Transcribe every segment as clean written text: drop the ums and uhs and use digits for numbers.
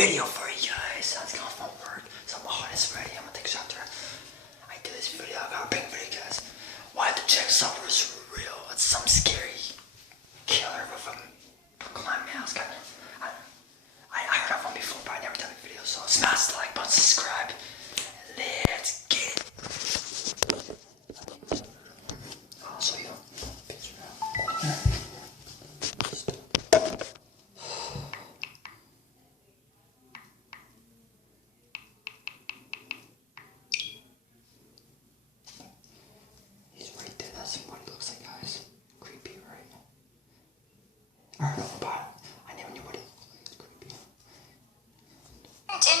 video for you guys. I was going from work, so I'm hot as ready. I'm gonna take a shot there. I do this video, I gotta bring for you guys. Why the Jigsaw was real. It's some scary killer from Climb Mouse kind of. I heard of one before, but I never done a video, so smash the like button, subscribe. Let's get it. I'll show you a picture now. He's right there. That's what he looks like, guys. Creepy, right? I heard all about it. I never knew what it looked like. It's creepy.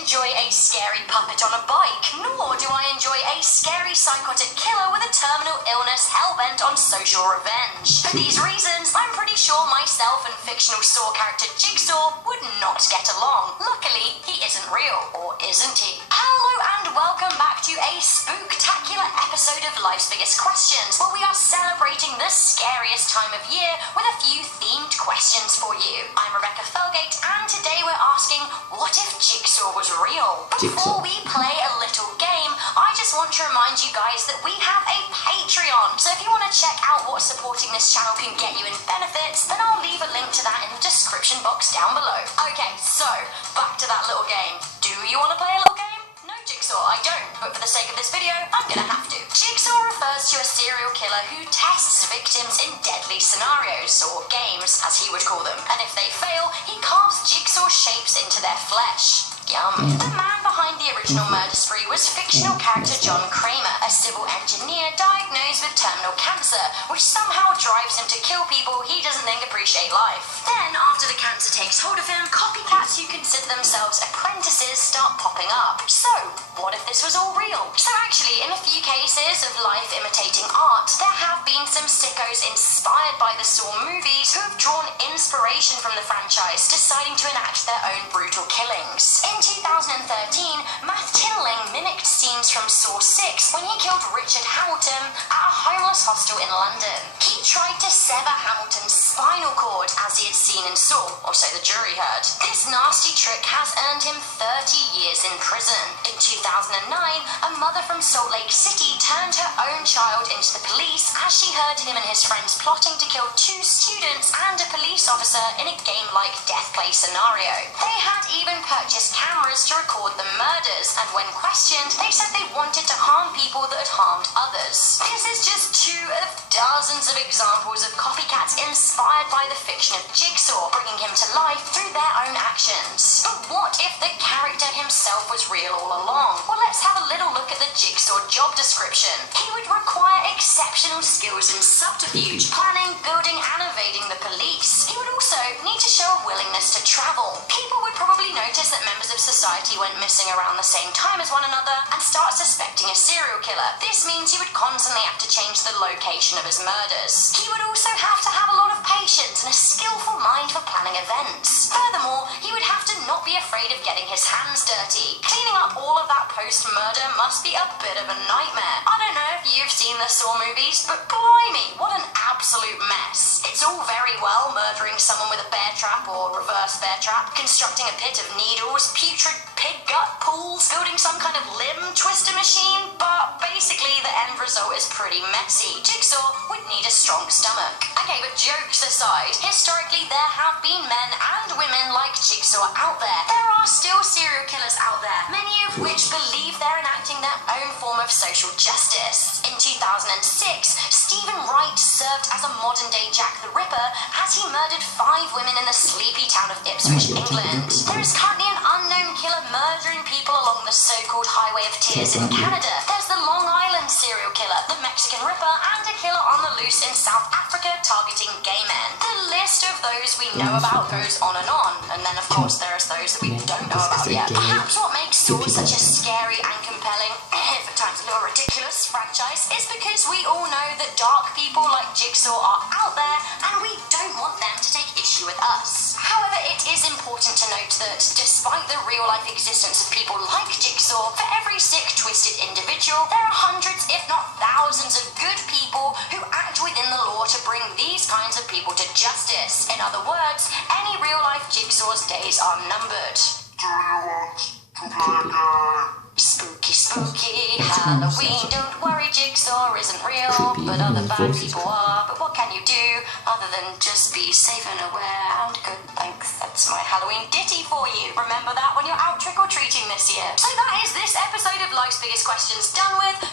Enjoy a scary puppet on a bike, nor do I enjoy a scary psychotic killer with a terminal illness hell-bent on social revenge. For these reasons, I'm pretty sure myself and fictional Saw character Jigsaw would not get along. Luckily, he isn't real, or isn't he? Hello and welcome back to a spooktacular episode of Life's Biggest Questions, where we are celebrating the scariest time of year with a few themed questions for you. I'm Rebecca Felgate, and today we're asking, what if Jigsaw was real? Before we play a little game, I just want to remind you guys that we have a Patreon. So if you want to check out what supporting this channel can get you in benefits, then I'll leave a link to that in the description box down below. Okay, so back to that little game. Do you want to play a little game? No, Jigsaw, I don't, but for the sake of this video, I'm gonna have to. Jigsaw refers to a serial killer who tests victims in deadly scenarios, or games, as he would call them. And if they fail, he carves jigsaw shapes into their flesh. Yum. The man behind the original murder spree was fictional character John Kramer, a civil engineer diagnosed with terminal cancer, which somehow drives him to kill people he doesn't think appreciate life. Then, after the cancer takes hold of him, copycats who consider themselves apprentices start popping up. So, what if this was all real? So actually, in a few cases of life imitating art, there have been some sickos inspired by the Saw movies who have drawn inspiration from the franchise, deciding to enact their own brutal killings. In 2013, Matt Tinling mimicked scenes from Saw 6 when he killed Richard Hamilton at a homeless hostel in London. He tried to sever Hamilton's spinal cord, as he had seen in Saw, or so the jury heard. This nasty trick has earned him 30 years in prison. In 2009, a mother from Salt Lake City turned her own child into the police as she heard him and his friends plotting to kill 2 students and a police officer in a game-like death play scenario. They had even purchased cameras to record the murders, and when questioned, they said they wanted to harm people that had harmed others. This is just 2 of dozens of examples of copycats inspired by the fiction of Jigsaw, bringing him to life through their own actions. But what if the character himself was real all along? Well, let's have a little look at the Jigsaw job description. He would require exceptional skills in subterfuge, planning, building, and evading the police. He would also need to show a willingness to travel. People would probably notice that members of society went missing around the same time as one another and start suspecting a serial killer. This means he would constantly have to change the location of his murders. He would also have to have a lot of patience and a skillful mind for planning events. Furthermore, he would have to not be afraid of getting his hands dirty. Cleaning up all of that post-murder must be a bit of a nightmare. I don't know if you've seen the Saw movies, but blimey, what an absolute mess. It's all very well murdering someone with a bear trap or reverse bear trap, constructing a pit of needles, putrid pig gut pools, building some kind of limb twister machine, but basically the end result is pretty messy. Jigsaw would need a strong stomach. Okay, but jokes aside, historically there have been men and women like Jigsaw out there. There are still serial killers out there, many of which believe they're enacting their own form of social justice. In 2006, Stephen Wright served as a modern-day Jack the Ripper as he murdered 5 women in the sleepy town of Ipswich, England. There is currently an unknown killer murdering people along the so-called Highway of Tears in Canada. There's the Long Island serial killer, the Mexican Ripper, and a killer on the loose in South Africa targeting gay men. The list of those we know about goes on, and then of course there's those that we don't know about yet. Perhaps what makes Saw such a scary and compelling, if at times a little ridiculous, franchise is because we all know that dark people like Jigsaw are out there, and we don't want them to take issue with us. However, it is important to note that despite the real-life existence of people like Jigsaw, for every sick, twisted individual, there are hundreds, if not thousands, of good people who act within the law to bring these kinds of people to justice. In other words, any real-life Jigsaw's days are numbered. Do you want to play a game? Spooky, spooky, Halloween, don't worry, Jigsaw isn't real, but other bad people are. But what can you do other than just be safe and aware and good? Thanks, that's my Halloween ditty for you. Remember that when you're out trick-or-treating this year. So that is this episode of Life's Biggest Questions done with.